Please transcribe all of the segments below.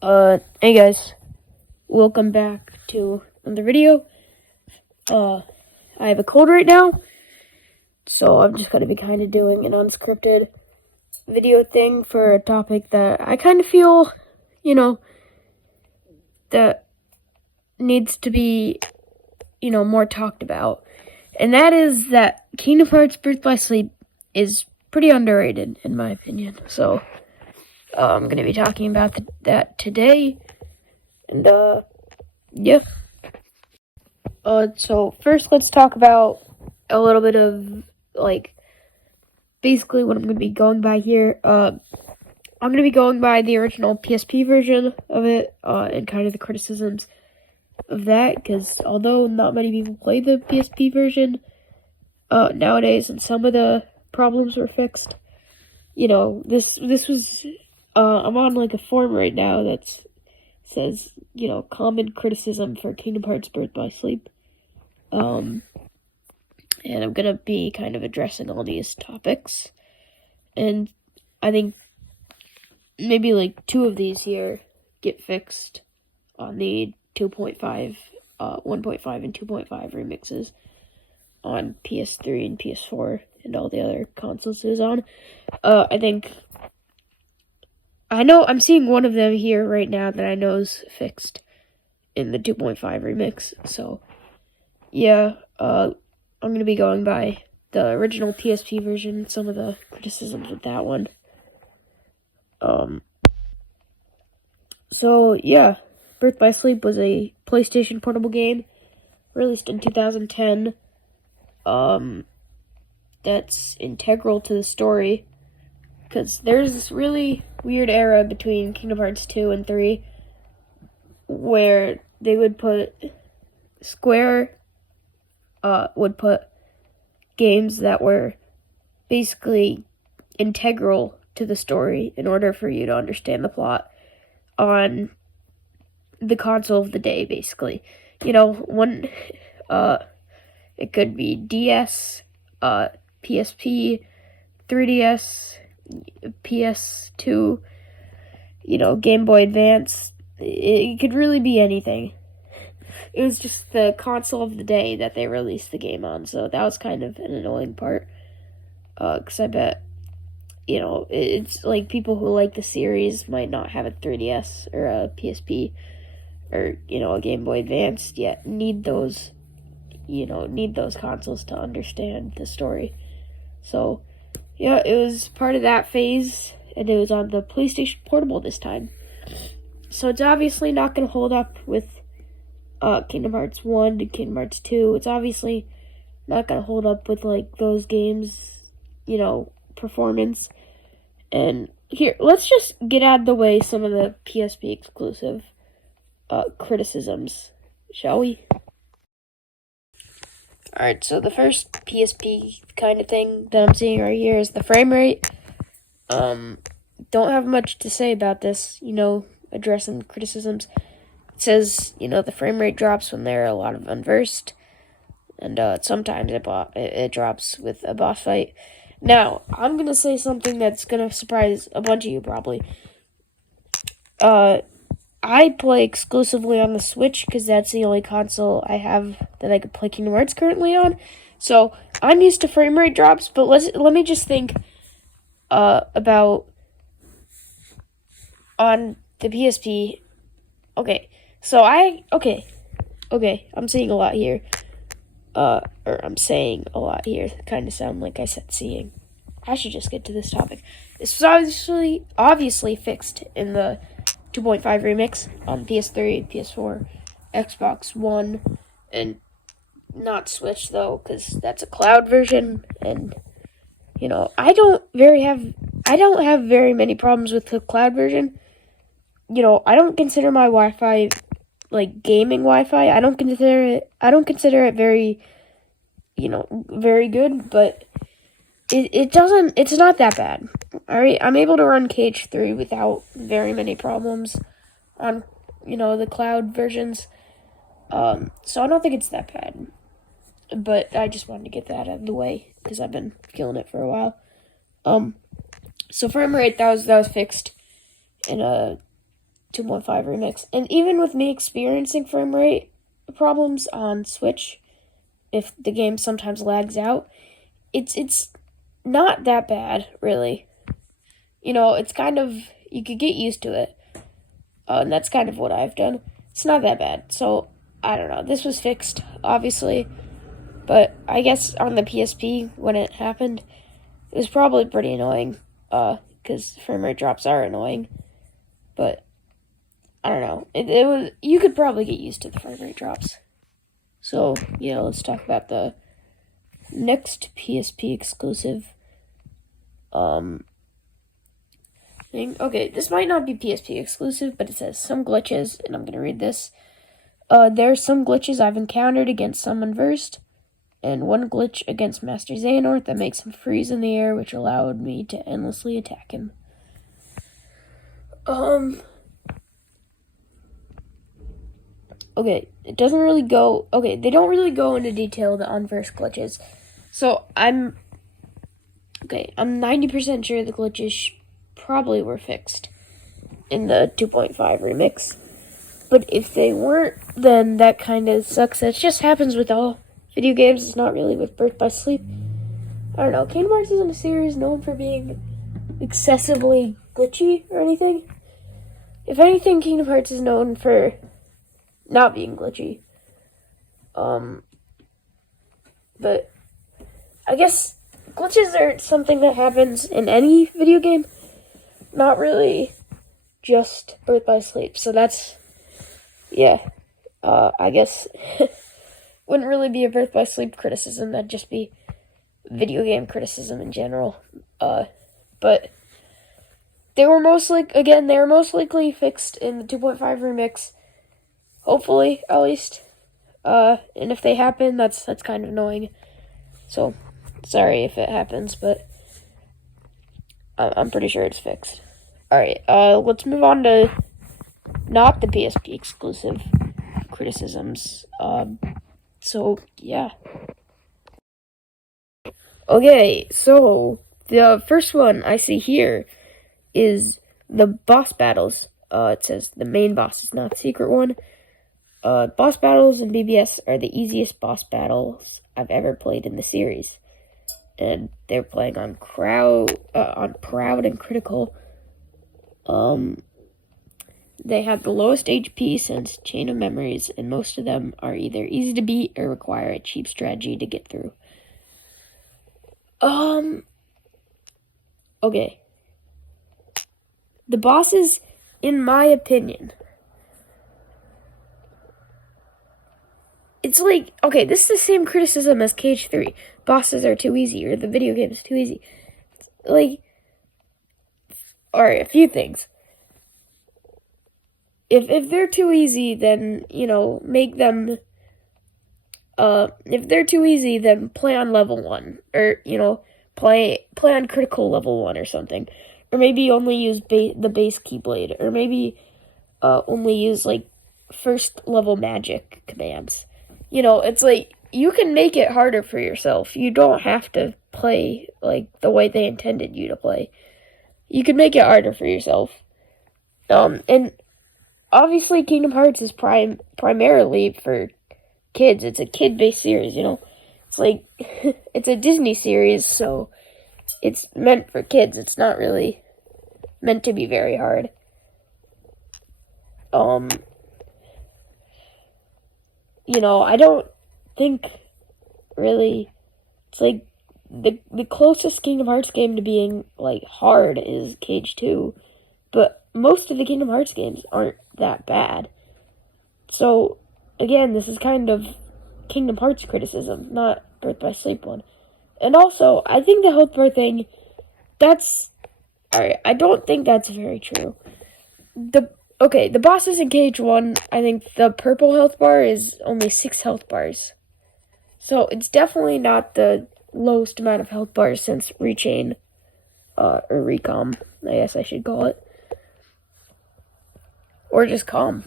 Hey guys, welcome back to another video. I have a cold right now, so I'm just gonna be kind of doing an unscripted video thing for a topic that I kind of feel, that needs to be, more talked about. And that is that Kingdom Hearts Birth by Sleep is pretty underrated, in my opinion. So, I'm gonna be talking about that today. And, yeah. So first let's talk about a little bit of, basically what I'm going to be going by here. I'm going to be going by the original PSP version of it, and kind of the criticisms of that, because although not many people play the PSP version, nowadays, and some of the problems were fixed, this was, I'm on, a forum right now that says, common criticism for Kingdom Hearts Birth by Sleep. And I'm gonna be kind of addressing all these topics. And I think maybe two of these here get fixed on the 2.5, 1.5 and 2.5 remixes on PS3 and PS4 and all the other consoles it was on. I know I'm seeing one of them here right now that I know is fixed in the 2.5 remix. So, yeah, I'm going to be going by the original PSP version, some of the criticisms with that one. So, yeah, Birth by Sleep was a PlayStation portable game released in 2010. That's integral to the story, because there's this really weird era between Kingdom Hearts 2 and 3 where they would put Square would put games that were basically integral to the story in order for you to understand the plot on the console of the day, basically. One, it could be DS, PSP, 3DS, PS2, Game Boy Advance. It could really be anything. It was just the console of the day that they released the game on, so that was kind of an annoying part. Because I bet, it's like people who like the series might not have a 3DS or a PSP or, a Game Boy Advance yet need those consoles to understand the story. So, yeah, it was part of that phase, and it was on the PlayStation Portable this time. So it's obviously not going to hold up with Kingdom Hearts 1 to Kingdom Hearts 2. It's obviously not going to hold up with, those games, performance. And here, let's just get out of the way some of the PSP exclusive criticisms, shall we? Alright, so the first PSP kind of thing that I'm seeing right here is the frame rate. Don't have much to say about this, addressing criticisms. It says, the frame rate drops when there are a lot of unversed, and sometimes it drops with a boss fight. Now, I'm going to say something that's going to surprise a bunch of you, probably. I play exclusively on the Switch, because that's the only console I have that I could play Kingdom Hearts currently on. So, I'm used to frame rate drops, but let me just think about on the PSP. Okay, so I'm seeing a lot here. Or I'm saying a lot here. Kind of sound like I said seeing. I should just get to this topic. This was obviously fixed in the 2.5 remix on PS3, PS4, Xbox One, and not Switch though, because that's a cloud version, and I don't have very many problems with the cloud version. I don't consider my Wi-Fi gaming Wi-Fi. I don't consider it very, very good, but it's not that bad. Alright, I'm able to run KH3 without very many problems on, the cloud versions. So I don't think it's that bad. But I just wanted to get that out of the way, because I've been feeling it for a while. So frame rate, that was fixed in 2.5 remix. And even with me experiencing frame rate problems on Switch, if the game sometimes lags out, it's not that bad, really. It's kind of, you could get used to it. And that's kind of what I've done. It's not that bad. So, I don't know. This was fixed, obviously. But I guess on the PSP, when it happened, it was probably pretty annoying. Because frame rate drops are annoying. But, I don't know. It was, you could probably get used to the frame rate drops. So, let's talk about the next PSP exclusive thing. Okay, this might not be PSP exclusive, but it says some glitches, and I'm gonna read this. There are some glitches I've encountered against Summon Versed, and one glitch against Master Xehanort that makes him freeze in the air, which allowed me to endlessly attack him. Okay, it doesn't really go... Okay, they don't really go into detail on Verse glitches. So, I'm 90% sure the glitches probably were fixed in the 2.5 remix. But if they weren't, then that kind of sucks. That just happens with all video games. It's not really with Birth by Sleep. I don't know. Kingdom Hearts isn't a series known for being excessively glitchy or anything. If anything, Kingdom Hearts is known for not being glitchy. But I guess glitches are something that happens in any video game. Not really just Birth by Sleep. So that's, I guess wouldn't really be a Birth by Sleep criticism. That'd just be video game criticism in general. But they were most likely fixed in the 2.5 remix. Hopefully, at least. And if they happen, that's kind of annoying. So, sorry if it happens, but I'm pretty sure it's fixed. Alright, let's move on to not the PSP exclusive criticisms. So, yeah. Okay, so the first one I see here is the boss battles. It says the main boss is not the secret one. Boss battles in BBS are the easiest boss battles I've ever played in the series. And they're playing on Proud and Critical. They have the lowest HP since Chain of Memories, and most of them are either easy to beat or require a cheap strategy to get through. Okay. The bosses, in my opinion, it's like, okay, this is the same criticism as Cage 3. Bosses are too easy, or the video game is too easy. Like, alright, a few things. If they're too easy, then, make them, if they're too easy, then play on level 1, or, play on critical level 1 or something. Or maybe only use the base Keyblade, or maybe, only use, first level magic commands. It's like, you can make it harder for yourself. You don't have to play, the way they intended you to play. You can make it harder for yourself. And obviously Kingdom Hearts is primarily for kids. It's a kid-based series, It's like, it's a Disney series, so it's meant for kids. It's not really meant to be very hard. I don't think really, it's like the closest Kingdom Hearts game to being hard is Cage 2, but most of the Kingdom Hearts games aren't that bad. So again, this is kind of Kingdom Hearts criticism, not Birth by Sleep one. And also, I think the health bar thing, I don't think that's very true. The bosses in Cage 1, I think the purple health bar is only 6 health bars. So it's definitely not the lowest amount of health bars since Rechain, or Recom, I guess I should call it. Or just Calm.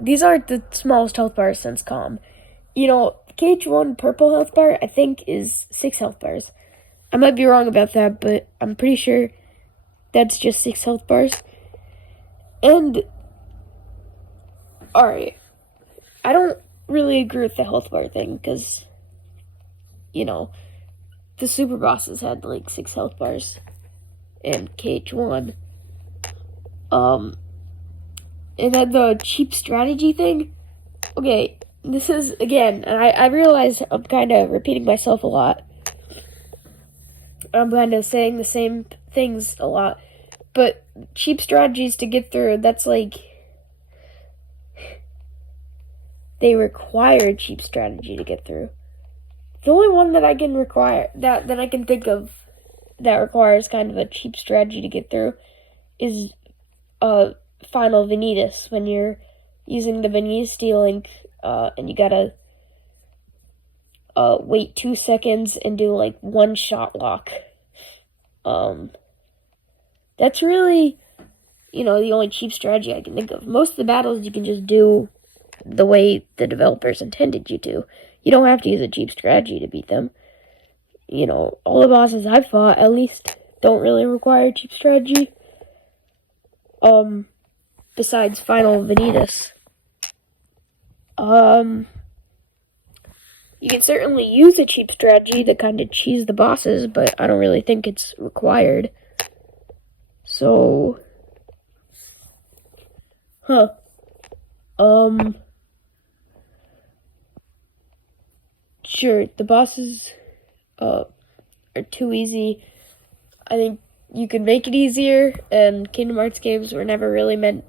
These aren't the smallest health bars since Calm. Cage 1 purple health bar, I think, is 6 health bars. I might be wrong about that, but I'm pretty sure that's just 6 health bars. And, alright, I don't really agree with the health bar thing, because, you know, the super bosses had like 6 health bars, and KH1. And then the cheap strategy thing, okay, this is, again, and I realize I'm kind of repeating myself a lot. I'm kind of saying the same things a lot. But cheap strategies to get through, that's like, they require cheap strategy to get through. The only one that I can that I can think of that requires kind of a cheap strategy to get through is Final Vanitas, when you're using the Dimensity link, and you gotta wait 2 seconds and do like 1 shot lock. That's really, the only cheap strategy I can think of. Most of the battles you can just do the way the developers intended you to. You don't have to use a cheap strategy to beat them. All the bosses I've fought, at least, don't really require cheap strategy. Besides Final Vanitas. You can certainly use a cheap strategy to kind of cheese the bosses, but I don't really think it's required. So, sure, the bosses, are too easy. I think you could make it easier, and Kingdom Hearts games were never really meant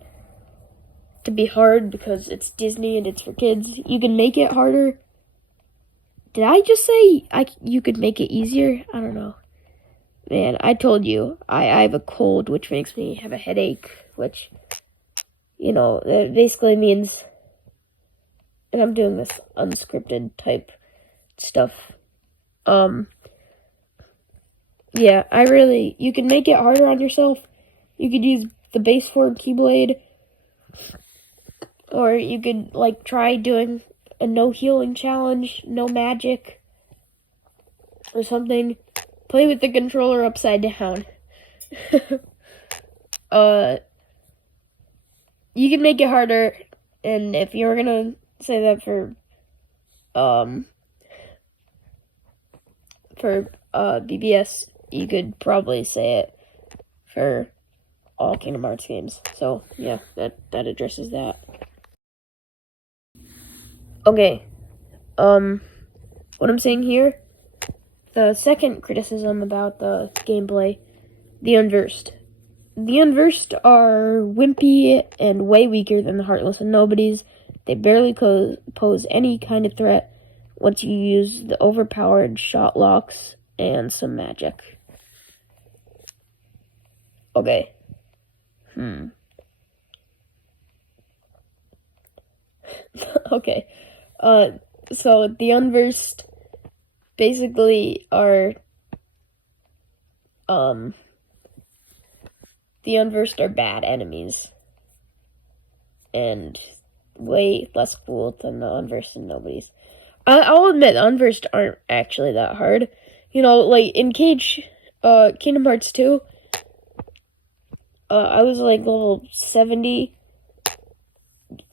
to be hard because it's Disney and it's for kids. You can make it harder. Did I just say you could make it easier? I don't know. Man, I told you, I have a cold, which makes me have a headache, which, that basically means, and I'm doing this unscripted type stuff. Yeah, you can make it harder on yourself. You could use the base form Keyblade, or you could, try doing a no healing challenge, no magic, or something. Play with the controller upside down. You can make it harder, and if you're gonna say that for BBS, you could probably say it for all Kingdom Hearts games. So, yeah, that addresses that. Okay, what I'm saying here, the second criticism about the gameplay, the Unversed. The Unversed are wimpy and way weaker than the Heartless and Nobodies. They barely pose any kind of threat once you use the overpowered shot locks and some magic. Okay. Okay. So the Unversed basically are, the Unversed are bad enemies. And way less cool than the Unversed and Nobodies. I'll admit, the Unversed aren't actually that hard. In Kingdom Hearts 2, I was level 70.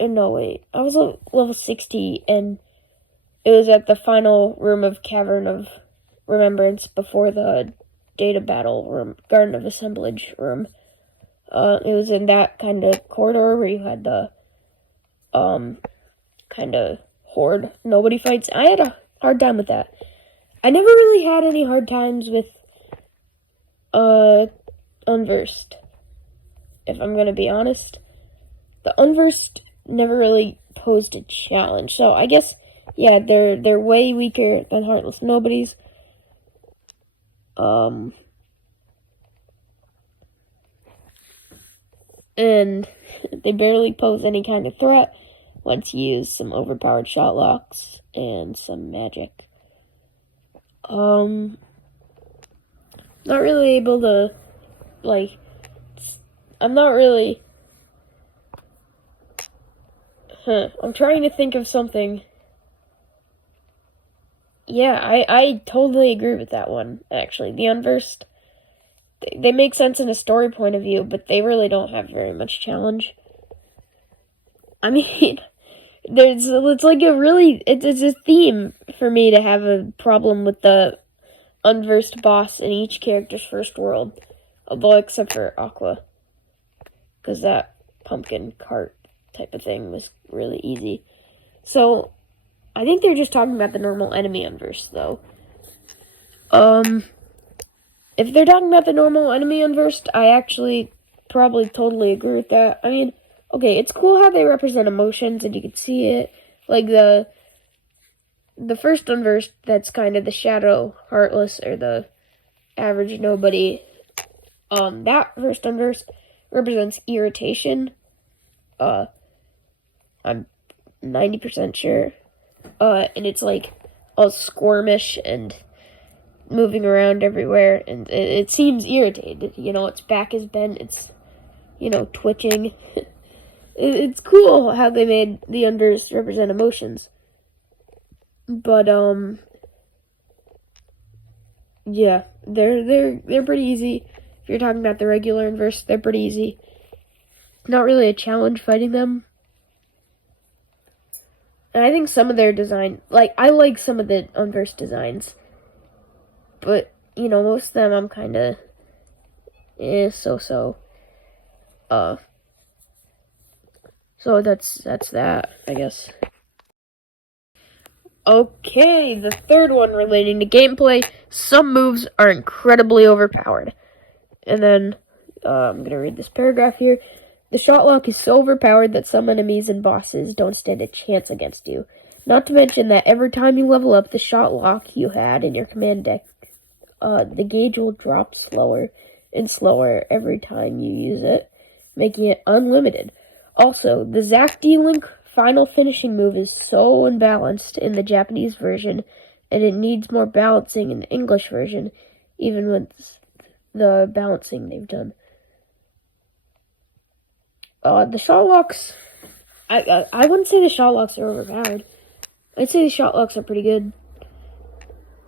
No, wait. I was level 60, and it was at the final room of Cavern of Remembrance before the data battle room, Garden of Assemblage room. It was in that kind of corridor where you had the, kind of horde nobody fights. I had a hard time with that. I never really had any hard times with, Unversed. If I'm gonna be honest. The Unversed never really posed a challenge. So I guess, yeah, they're way weaker than Heartless Nobodies. And they barely pose any kind of threat once you use some overpowered shot locks and some magic. Not really able to, I'm not really, I'm trying to think of something. Yeah, I totally agree with that one, actually. The Unversed, they make sense in a story point of view, but they really don't have very much challenge. I mean, it's like it's a theme for me to have a problem with the unversed boss in each character's first world, although except for Aqua, because that pumpkin cart type of thing was really easy. So I think they're just talking about the normal enemy unverse, though. If they're talking about the normal enemy unversed, I actually probably totally agree with that. I mean, okay, it's cool how they represent emotions and you can see it. Like the first unversed, that's kind of the shadow heartless or the average nobody. That first unversed represents irritation. I'm 90% sure. And it's like all squirmish and moving around everywhere, and it seems irritated. You know, its back is bent, it's, you know, twitching. It's cool how they made the unders represent emotions. But, yeah, they're pretty easy. If you're talking about the regular inverse, they're pretty easy. Not really a challenge fighting them. And I think some of their design, like, I like some of the unverse designs. But, you know, most of them I'm kind of, so-so. So that's that, I guess. Okay, the third one relating to gameplay. Some moves are incredibly overpowered. And then, I'm gonna read this paragraph here. The shot lock is so overpowered that some enemies and bosses don't stand a chance against you. Not to mention that every time you level up the shot lock you had in your command deck, the gauge will drop slower and slower every time you use it, making it unlimited. Also, the Zack D-Link final finishing move is so unbalanced in the Japanese version, and it needs more balancing in the English version, even with the balancing they've done. The shot locks, I wouldn't say the shot locks are overpowered. I'd say the shot locks are pretty good.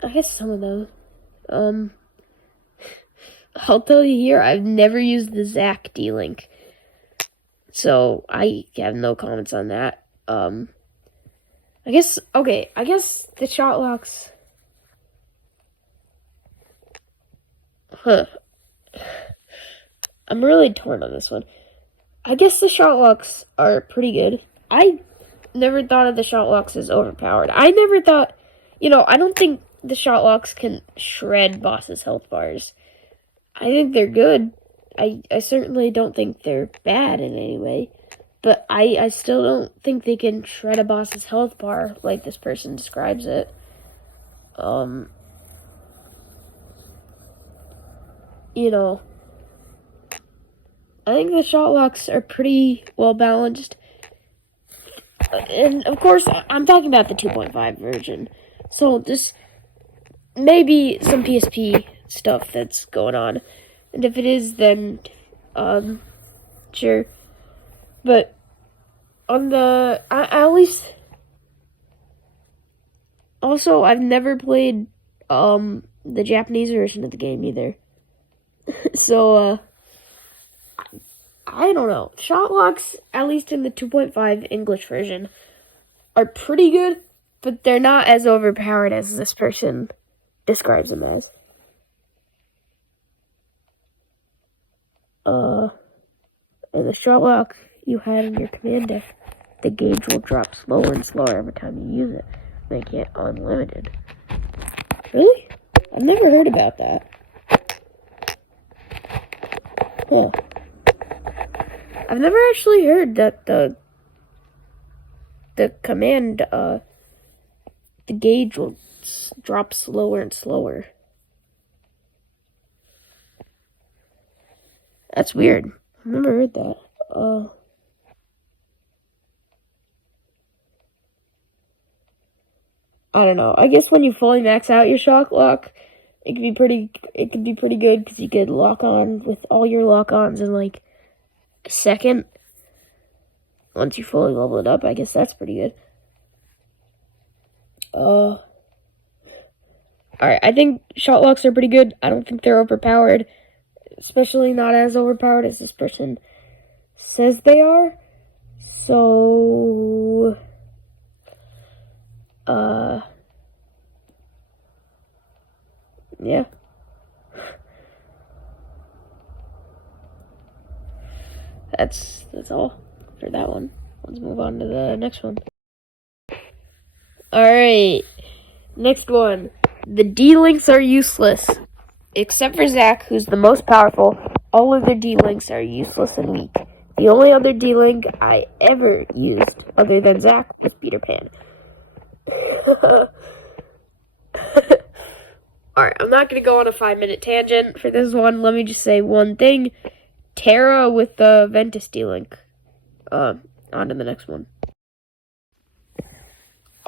I guess some of them. I'll tell you here, I've never used the Zack D-Link. So, I have no comments on that. I guess the shot locks... I'm really torn on this one. I guess the shot locks are pretty good. I never thought of the shot locks as overpowered. I never thought... I don't think the shot locks can shred bosses' health bars. I think they're good. I certainly don't think they're bad in any way. But I still don't think they can shred a boss's health bar like this person describes it. I think the shot locks are pretty well balanced. And of course, I'm talking about the 2.5 version. So this may be some PSP stuff that's going on. And if it is, then, sure. But on the, at least, also, I've never played, the Japanese version of the game either. So, I don't know. Shot locks, at least in the 2.5 English version, are pretty good, but they're not as overpowered as this person describes them as. And the shot lock you had in your command deck, the gauge will drop slower and slower every time you use it, making it unlimited. Really? I've never heard about that. Huh. I've never actually heard that the command, the gauge will drop slower and slower. That's weird. I've never heard that. I don't know. I guess when you fully max out your shock lock, it could be pretty good because you could lock on with all your lock-ons in like a second. Once you fully level it up, I guess that's pretty good. Alright, I think shot locks are pretty good. I don't think they're overpowered. especially not as overpowered as this person says they are. So, yeah. That's all for that one. Let's move on to the next one. Alright, next one. The D-Links are useless. Except for Zack, who's the most powerful, all other D-Links are useless and weak. The only other D-Link I ever used, other than Zack, was Peter Pan. Alright, I'm not going to go on a 5-minute tangent for this one. Let me just say one thing. Terra with the Ventus D-Link. On to the next one.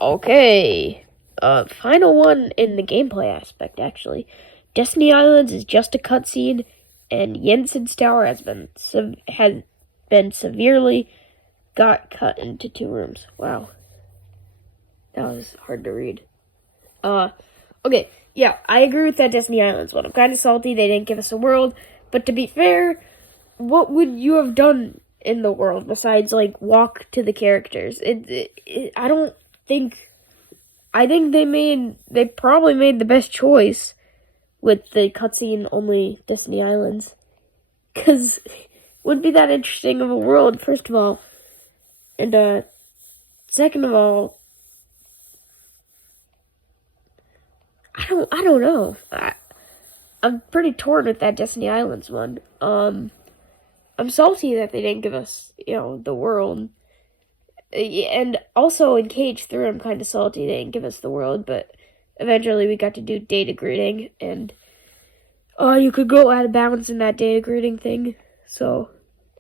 Okay. Final one in the gameplay aspect, actually. Destiny Islands is just a cutscene, and Jensen's Tower has been severely got cut into 2 rooms. Wow. That was hard to read. Okay, yeah, I agree with that Destiny Islands one. I'm kind of salty they didn't give us a world, but to be fair, what would you have done in the world besides, like, walk to the characters? I think they probably made the best choice with the cutscene only Destiny Islands. Because it wouldn't be that interesting of a world, first of all. And, second of all, I don't know. I'm pretty torn with that Destiny Islands one. I'm salty that they didn't give us, the world. And also in Cage 3, I'm kind of salty they didn't give us the world, but eventually we got to do data grading, and you could go out of bounds in that data grading thing, or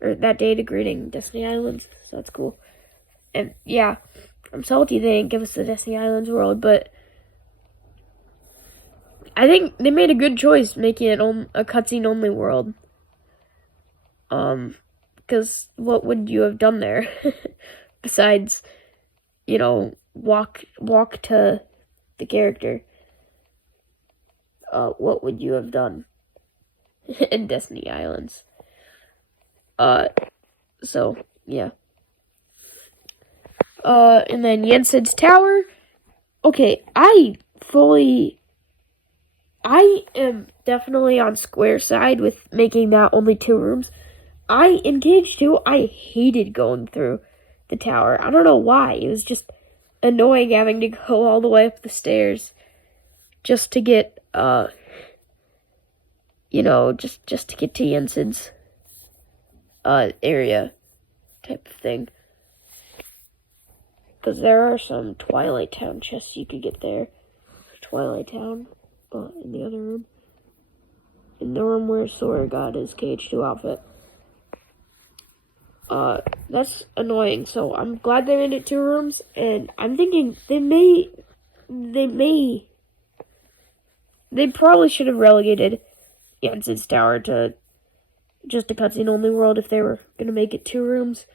that data grading Destiny Islands, so that's cool. And yeah, I'm salty they didn't give us the Destiny Islands world, but I think they made a good choice making it a cutscene only world. Because what would you have done there? Besides, walk to the character. What would you have done in Destiny Islands? So, yeah. And then Jensen's Tower. Okay, I am definitely on Square's side with making that only 2 rooms. In Cage 2, I hated going through the tower. I don't know why. It was just annoying having to go all the way up the stairs just to get, just to get to Jensen's, area type of thing. Because there are some Twilight Town chests you could get there. Twilight Town, in the other room. In the room where Sora got his Cage 2 outfit. That's annoying, so I'm glad they made it 2 rooms, and I'm thinking they probably should have relegated Jensen's Tower to just a cutscene only world if they were gonna make it 2 rooms.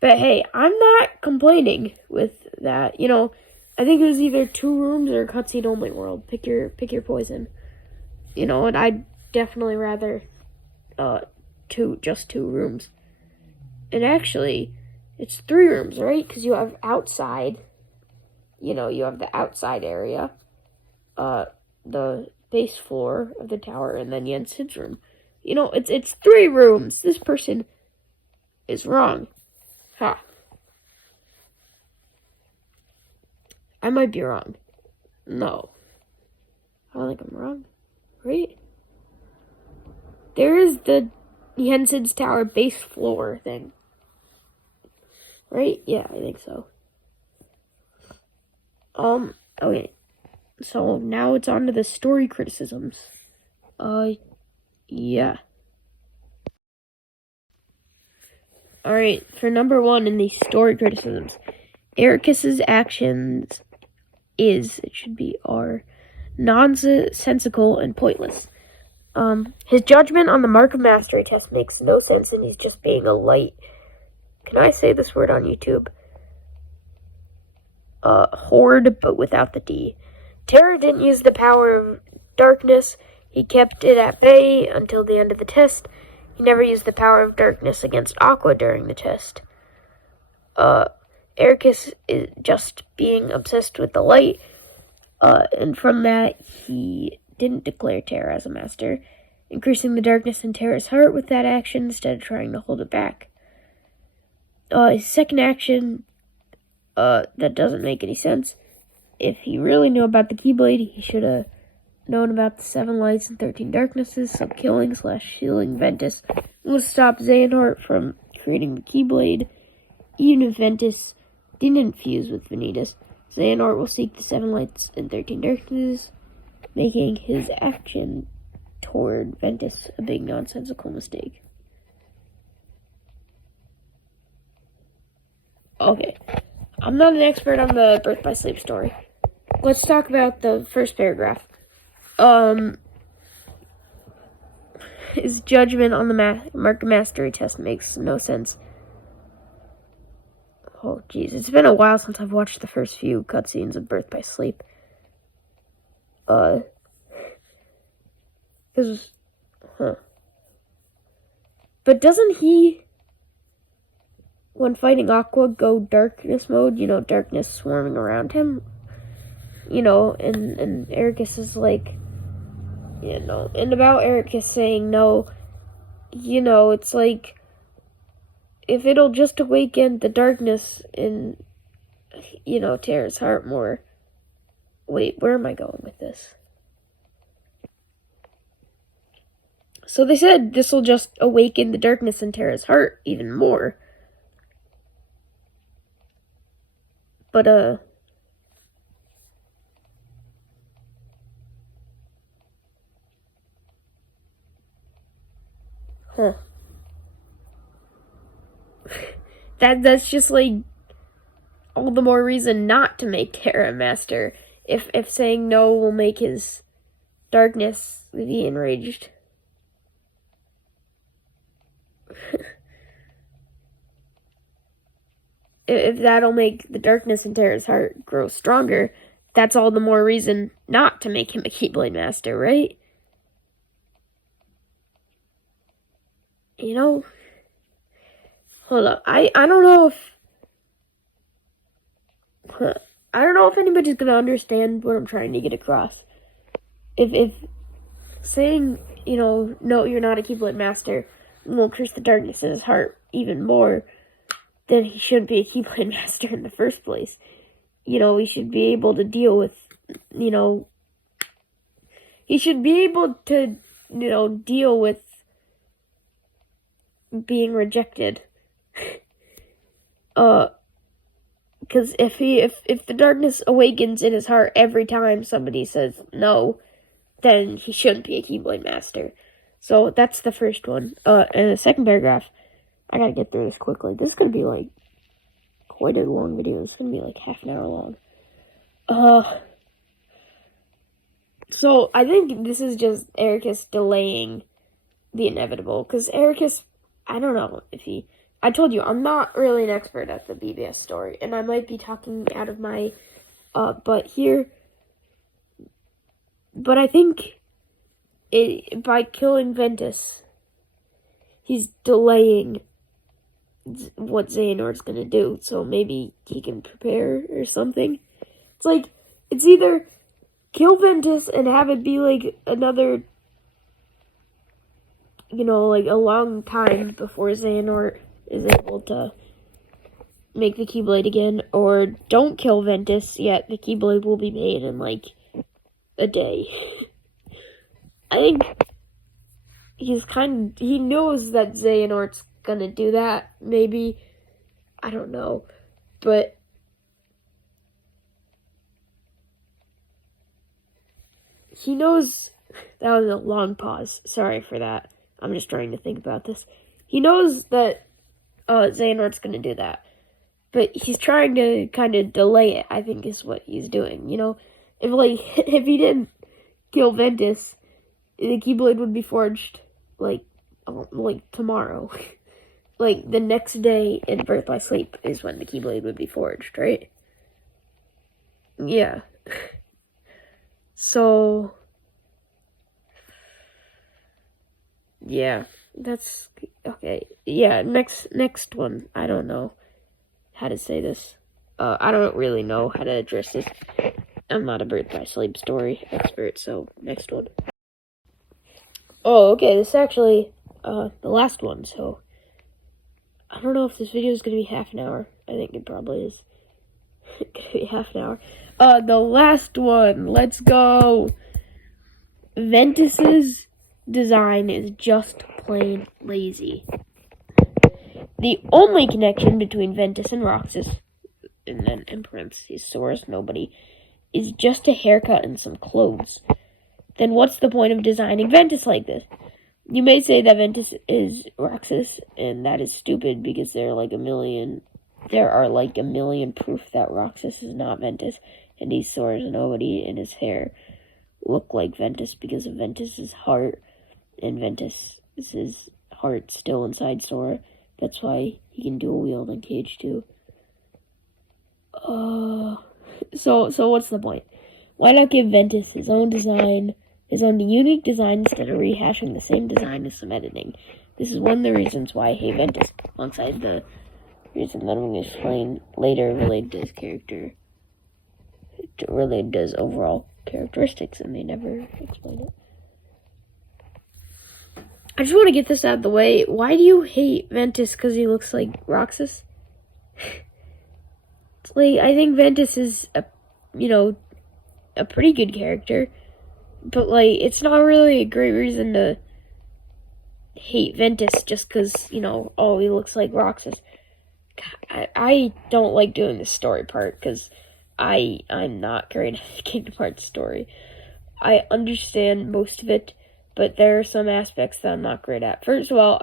But hey, I'm not complaining with that. I think it was either 2 rooms or a cutscene only world. Pick your poison. And I'd definitely rather just 2 rooms. And actually, it's 3 rooms, right? Because you have outside. You have the outside area, the base floor of the tower, and then Jensen's room. It's 3 rooms. This person is wrong. Ha. I might be wrong. No. I don't think I'm wrong. Right? There is the Jensen's Tower base floor thing. Right? Yeah, I think so. Okay. So now it's on to the story criticisms. Yeah. Alright, for number 1 in the story criticisms, Ericus's actions are nonsensical and pointless. His judgment on the Mark of Mastery test makes no sense, and he's just being a light. Can I say this word on YouTube? Horde, but without the D. Terra didn't use the power of darkness. He kept it at bay until the end of the test. He never used the power of darkness against Aqua during the test. Ericus is just being obsessed with the light, and from that, he didn't declare Terra as a master, increasing the darkness in Terra's heart with that action instead of trying to hold it back. His second action, that doesn't make any sense. If he really knew about the Keyblade, he should have known about the 7 lights and 13 darknesses, so killing/healing Ventus will stop Xehanort from creating the Keyblade. Even if Ventus didn't fuse with Vanitas, Xehanort will seek the 7 lights and 13 darknesses, making his action toward Ventus a big nonsensical mistake. Okay, I'm not an expert on the Birth by Sleep story. Let's talk about the first paragraph. His judgment on the Mark Mastery test makes no sense. Oh, jeez, it's been a while since I've watched the first few cutscenes of Birth by Sleep. But doesn't he, when fighting Aqua, go darkness mode? You know, darkness swarming around him? You know, and Ericus is like, you know, and about Ericus saying no, you know, it's like, if it'll just awaken the darkness in, you know, Terra's heart more. Wait, where am I going with this? So they said this will just awaken the darkness in Terra's heart even more. But, That's just like all the more reason not to make Terra master. If saying no will make his darkness be enraged. If that'll make the darkness in Terra's heart grow stronger, that's all the more reason not to make him a Keyblade master, right? You know? Hold up. I don't know if... I don't know if anybody's gonna understand what I'm trying to get across. If saying, you know, no, you're not a Keyblade master will increase the darkness in his heart even more, then he shouldn't be a Keyblade master in the first place. You know, he should be able to deal with, you know... He should be able to, you know, deal with being rejected. Because if the darkness awakens in his heart every time somebody says no, then he shouldn't be a Keyblade master. So that's the first one. And the second paragraph, I gotta get through this quickly. This is gonna be like quite a long video. It's gonna be like half an hour long. So I think this is just Ericus delaying the inevitable. Because Ericus, I don't know if he... I told you, I'm not really an expert at the BBS story. And I might be talking out of my butt here. But I think by killing Ventus, he's delaying what Xehanort's gonna do. So maybe he can prepare or something. It's like, it's either kill Ventus and have it be like another, you know, like a long time before Xehanort is able to make the Keyblade again, or don't kill Ventus, yet the Keyblade will be made in like a day. I think he knows that Xehanort's gonna do that, maybe. I don't know. But he knows... That was a long pause. Sorry for that. I'm just trying to think about this. He knows that Xehanort's gonna do that. But he's trying to kind of delay it, I think is what he's doing. You know, if he didn't kill Ventus, the Keyblade would be forged, like tomorrow. Like, the next day in Birth by Sleep is when the Keyblade would be forged, right? Yeah. So... Yeah, that's okay. Yeah, next one. I don't know how to say this. I don't really know how to address this. I'm not a birth by sleep story expert, so next one. Oh, okay, this is actually the last one, so I don't know if this video is gonna be half an hour. I think it probably is gonna be half an hour. The last one, let's go. Ventus's design is just plain lazy. The only connection between Ventus and Roxas, and then in parentheses, source, nobody, is just a haircut and some clothes. Then what's the point of designing Ventus like this? You may say that Ventus is Roxas, and that is stupid because there are like a million proof that Roxas is not Ventus, and he soars nobody in his hair look like Ventus because of Ventus's heart, and Ventus's heart still inside Sora. That's why he can dual wield on Cage too. So what's the point? Why not give Ventus his own design, his own unique design, instead of rehashing the same design with some editing? This is one of the reasons why I hate Ventus, alongside the reason that I'm going to explain later related to his character, related to his overall characteristics, and they never explain it. I just want to get this out of the way. Why do you hate Ventus because he looks like Roxas? It's like, I think Ventus is a pretty good character, but like, it's not really a great reason to hate Ventus just because, he looks like Roxas. I don't like doing the story part because I'm not great at the Kingdom Hearts story. I understand most of it, but there are some aspects that I'm not great at. First of all,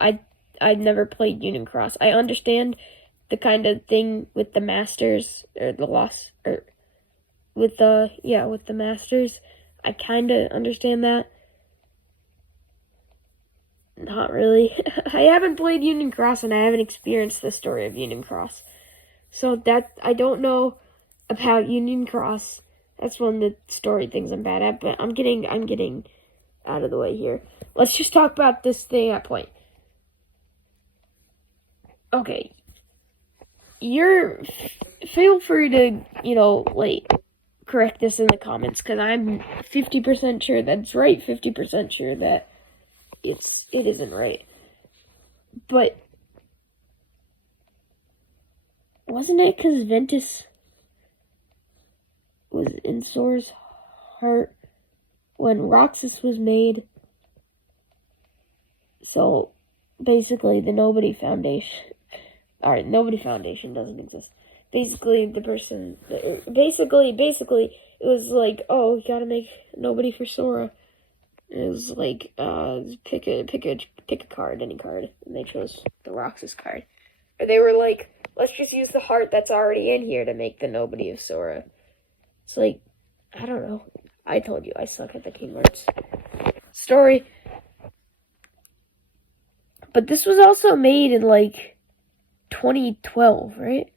I've never played Union Cross. I understand the kind of thing with the Masters, or the loss, or with the Masters. I kind of understand that. Not really. I haven't played Union Cross, and I haven't experienced the story of Union Cross. So that, I don't know about Union Cross. That's one of the story things I'm bad at, but I'm getting out of the way here. Let's just talk about this thing at point. Okay. Feel free to, correct this in the comments, because I'm 50% sure that's right, 50% sure that it isn't right. But wasn't it because Ventus was in Sora's heart when Roxas was made? So basically the Nobody Foundation, alright, Nobody Foundation doesn't exist. Basically the person, basically it was like, oh, we gotta make Nobody for Sora. It was like, pick a card, any card, and they chose the Roxas card. Or they were like, let's just use the heart that's already in here to make the Nobody of Sora. It's like, I don't know. I told you I suck at the Kingdom Hearts story. But this was also made in, 2012, right?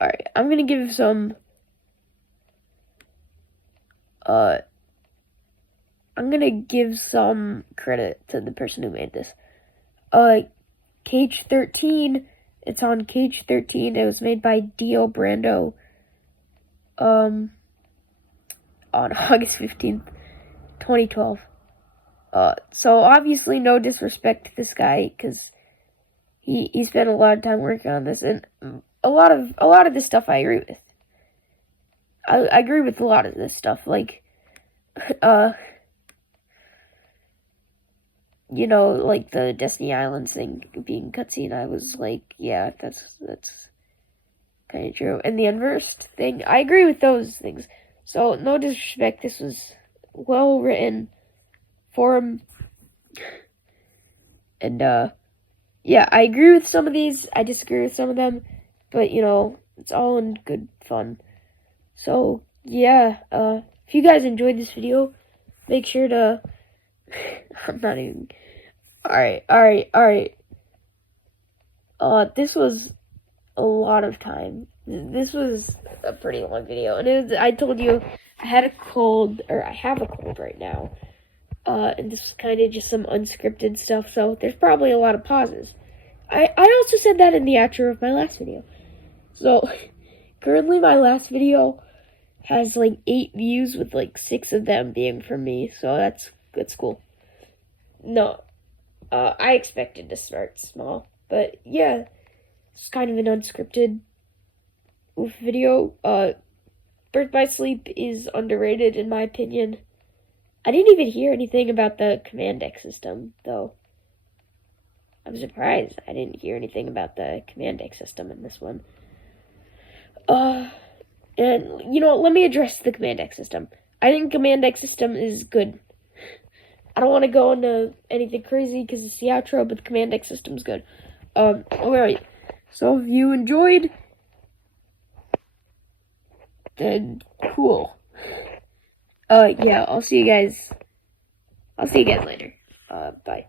Alright, I'm gonna give some, I'm gonna give some credit to the person who made this. Cage 13, it's on Cage 13, it was made by Dio Brando, on August 15th, 2012. So obviously no disrespect to this guy, because he spent a lot of time working on this, and a lot of this stuff I agree with. I agree with a lot of this stuff, like the Destiny Islands thing being cutscene. I was like, yeah, that's kind of true. And the Unversed thing, I agree with those things. So no disrespect, this was well written for him. And yeah, I agree with some of these. I disagree with some of them, but it's all in good fun. So yeah, if you guys enjoyed this video, make sure to I'm not even. Alright. This was a lot of time. This was a pretty long video. And I told you, I have a cold right now. And this was kind of just some unscripted stuff, so there's probably a lot of pauses. I also said that in the outro of my last video. So, currently my last video has like 8 views with like 6 of them being from me, so that's cool. No, I expected to start small, but yeah, it's kind of an unscripted video. Birth by Sleep is underrated in my opinion. I didn't even hear anything about the command deck system, though. I'm surprised I didn't hear anything about the command deck system in this one. And you know what, let me address the command deck system. I think command deck system is good. I don't want to go into anything crazy because it's the outro, but the command deck system's good. Alright. So if you enjoyed, then cool. Yeah, I'll see you guys later. Bye.